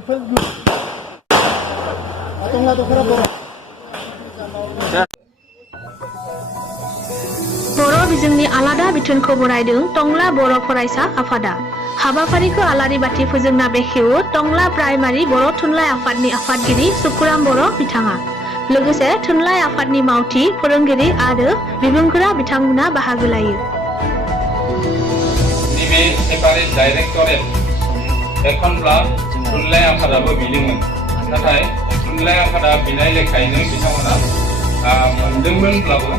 बर' बिजोंनि आलादा बिथोनखौ बरायदों टंला बर' फरायसा आफादा। हाबाफारिखौ आलारि बाथि फोजोंना बेखेवो टंला प्राइमारि बर' थुनलाइ आफादनि आफादगिरि सुकुराम बर' बिथाङा। लोगोसे थुनलाइ आफादनि मावथि फोरोंगिरि आरो बिबुंगोरा बिथांमोना बाहागो लायो। नैबे सेपारेट डाइरेक्टरेट एखनब्ला थुनलाइ आफादाबो बिदोंमोन, नाथाय थुनलाइ आफादा बिनाय लेखायैनो बिथांमोना मोनदोंमोनब्लाबो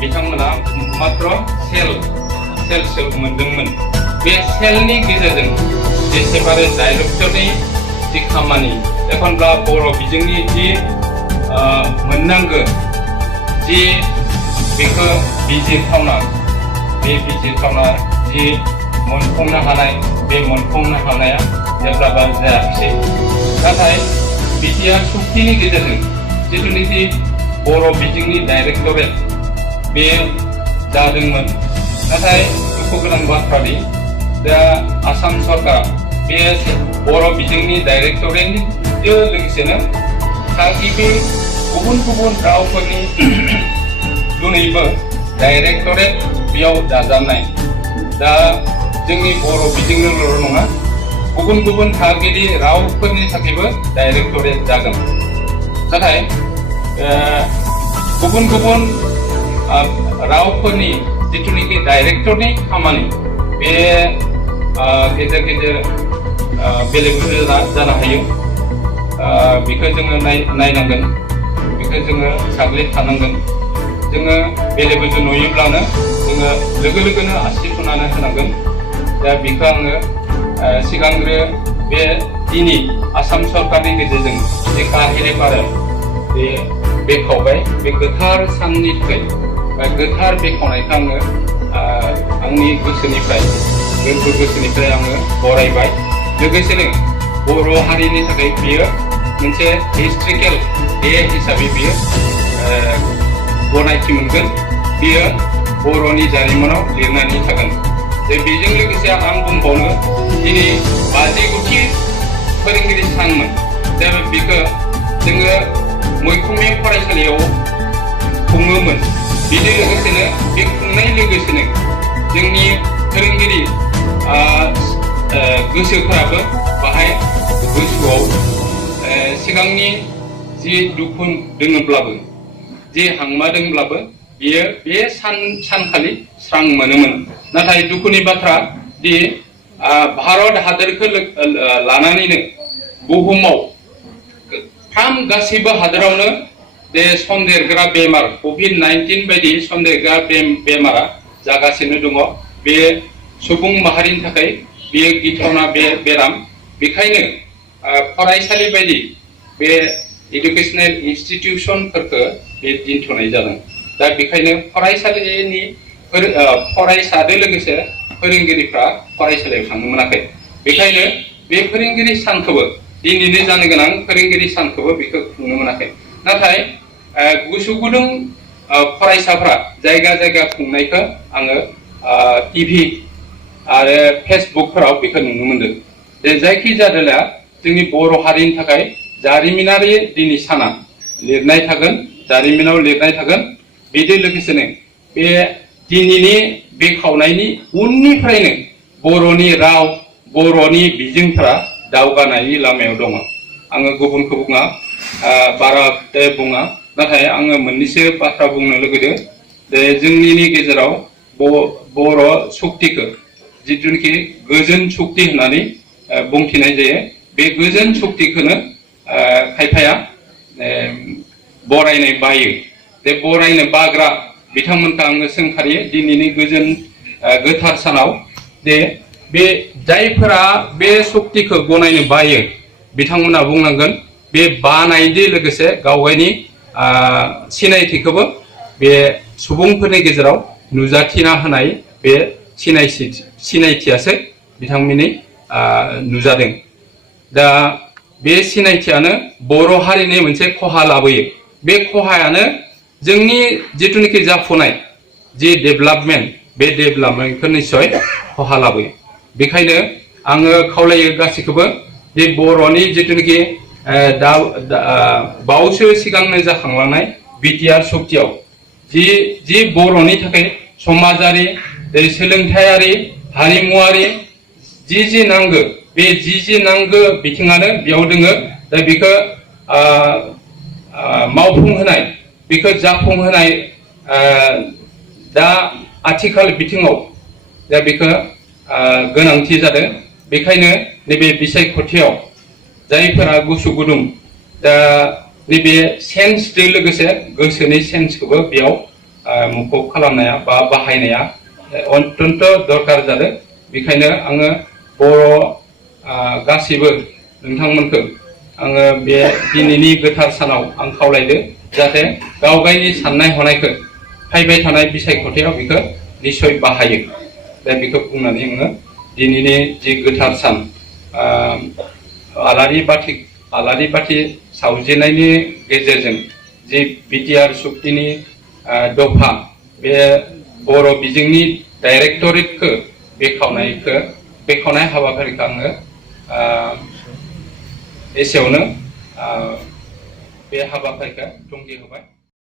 बिथांमोना मात्र सेलसो मोनदोंमोन। बे सेलनि गेजेरजों जे सेपारेट डाइरेक्टरनि जि खामानि एखनब्ला बर' बिजोंनि जि मोननांगो जि बेखौ बिजिरथावना बे बिजिरथावना जि मोनफुंनो हानाय बे मोनफुंनो हानाया जेब्लाबो जायाखिसै। नाथाय बिटिआर सुक्तिनि गेजेरजों जिथुनिखि बर' बिजोंनि डाइरेक्टरेट बे जादोंमोन, नाथाय दुखु गोनां बाथ्रादि दा आसाम सरकार बे बर' बिजोंनि डाइरेक्टरेटजों लोगोसेनो थागिबि गुबुन गुबुन रावफोरनि जुनैबो डाइरेक्टरेट बेयाव दाजाबनाय। दा जोंनि बर' बिजोंनोल' नङा, गुबुन गुबुन थागिबि रावफोरनि थाखायबो डाइरेक्टरेट जागोन। नाथाय गुबुन गुबुन रावफोरनि जिथुनिखि डाइरेक्टरनि खामानि बे गेजेर गेजेर बेले बेजे जानो हायो। बेखौ जोङो नायनांगोन, बेखौ जोङो साग्लिथानांगोन। जोङो बेले बेजे नुयोब्लानो जोङो लोगो लोगोनो आसि थुनानै होनांगोन। दा बेखौ आङो सिगांग्रो बे दिनै आसाम सरकारनि गेजेरजों जे काहिरे पारे बे बेखावबाय, बे गोथार साननि थाखाय गोथार बेखावनायखौ आङो आंनि गोसोनिफ्राय गोरबो गोसोनिफ्राय आङो बरायबाय। लोगोसेनो बर' हारिनि थाखाय बियो मोनसे हिस्ट्रिकेल डे हिसाबै बियो गनायथि मोनगोन। बियो बर'नि जारिमिनाव लिरनानै थागोन। बेजों लोगोसे आं बुंबावनो दिनै 59थि फोरोंगिरि सानमोन। दा बेखौ जोङो मैखुमि फरायसालियाव खुङोमोन। बेजों लोगोसेनो बे खुंनाय लोगोसेनो जोंनि फोरोंगिरि गोसोफोराबो बाहाय गोसोआव सिगांनि जि दुखु दङब्लाबो जे हांमा दंब्लाबो बियो बे सानखालि स्रां मोनोमोन। नाथाय दुखुनि बाथ्रा दि भारत हादरखौ लानानैनो बुहुमाव गासैबो हादोरावनो बे सन्देरग्रा बेमार COVID-19 बायदि सन्देरग्रा बेमारा जागासिनो दङ। बे सुबुं माहारिनि थाखाय बेयो गिथावना बेराम। बेखायनो फरायसालि बायदि बे इडुकेसनेल इन्स्टिटिउसनफोरखौ बे दिन्थ'नाय जादों। दा बेखायनो फरायसालिनि फरायसाजों लोगोसे फोरोंगिरिफ्रा फरायसालियाव थांनो मोनाखै। बेखायनो बे फोरोंगिरि सानखौबो दिनैनो जानो गोनां फोरोंगिरि सानखौबो बेखौ खुंनो मोनाखै। नाथाय गोसो गुदुं फरायसाफ्रा जायगा जायगा खुंनायखौ आङो टिभि आरो फेसबुकफोराव बेखौ नुनो मोनदों। जायखि जादोला जोंनि बर' हारिनि थाखाय जारिमिनारि दिनै साना लिरनाय थागोन, जारिमिनाव लिरनाय थागोन। बेजों लोगोसेनो बे दिनैनि बेखावनायनि उननिफ्रायनो बर'नि राव, बर'नि बिजोंफ्रा दावगानायनि लामायाव दङ। आङो गुबुनखौ बुङा, बारा बुङा, नाथाय आङो मोननैसो बाथ्रा बुंनो लुगैदों। जोंनि गेजेराव बर' शक्तिखौ जिथुनिखि गोजोन शक्ति होननानै बुंथिनाय जायो। बे गोजोन शक्तिखौनो खायफाया बरायनो बायो। बे बरायनो बाग्रा बिथांमोनखौ आङो सोंखारियो दिनैनि गोजोन गोथार सानाव बे जायफोरा बे शक्तिखौ गनायनो बायो बिथांमोना बुंनांगोन बे बानायजों लोगोसे गावगायनि सिनायथिखौबो बे सुबुंफोरनि गेजेराव नुजाथिना होनाय बे सिनायथियासो बिथांमोननि नुजादों। दा बे सिनायथियानो बर' हारिनि मोनसे खहा लाबोयो। बे खहायानो जोंनि जिथुनिखि जाफुनाय जि डेभेलपमेन्ट, बे डेभेलपमेन्टखौ निस्सय खहा लाबोयो। बेखायनो आङो खावलायो गासैखौबो बे बर'नि जिथुनाखि बावैसो सिगांनो जाखांलांनाय बिटिआर सुक्तियाव जि बर'नि थाखाय समाजारि सोलोंथायारि हारिमुवारि जि नांगौ बे जि नांगौ बिथिङानो बेयाव दोङो दा बेखौ मावफुंहोनाय बेखौ जाफुंहोनाय दा आथिखाल बिथिङाव दा बेखौ गोनांथि जादों बेखायनो नैबे बिसायख'थियाव जायफोरा गोसो गुदुं दा नैबे सेन्सजों लोगोसे गोसोनि सेन्सखौबो बेयाव मुखुब खालामनाया बा बाहायनाया अत्यन्त दरकार जादों बेखायनो आङो बर' गासैबो नोंथांमोनखौ आङो बे दिनैनि गोथार सानाव आं खावलायदो जाहाथे गावगायनि साननाय हनायखौ फैबाय थानाय बिसायख'थियाव बेखौ निस्सय बाहायो दा बेखौ बुंनानै आङो दिनैनि जि गोथार सान आलारि बाथि सावजेननायनि गेजेरजों जि बिटिआर सुक्तिनि दफा बे बर' बिजोंनि डाइरेक्टरेटखौ बेखेवनाय हाबाफारिखौ आङो एसेयावनो बे हाबाफारिखौ थुंगे होबाय।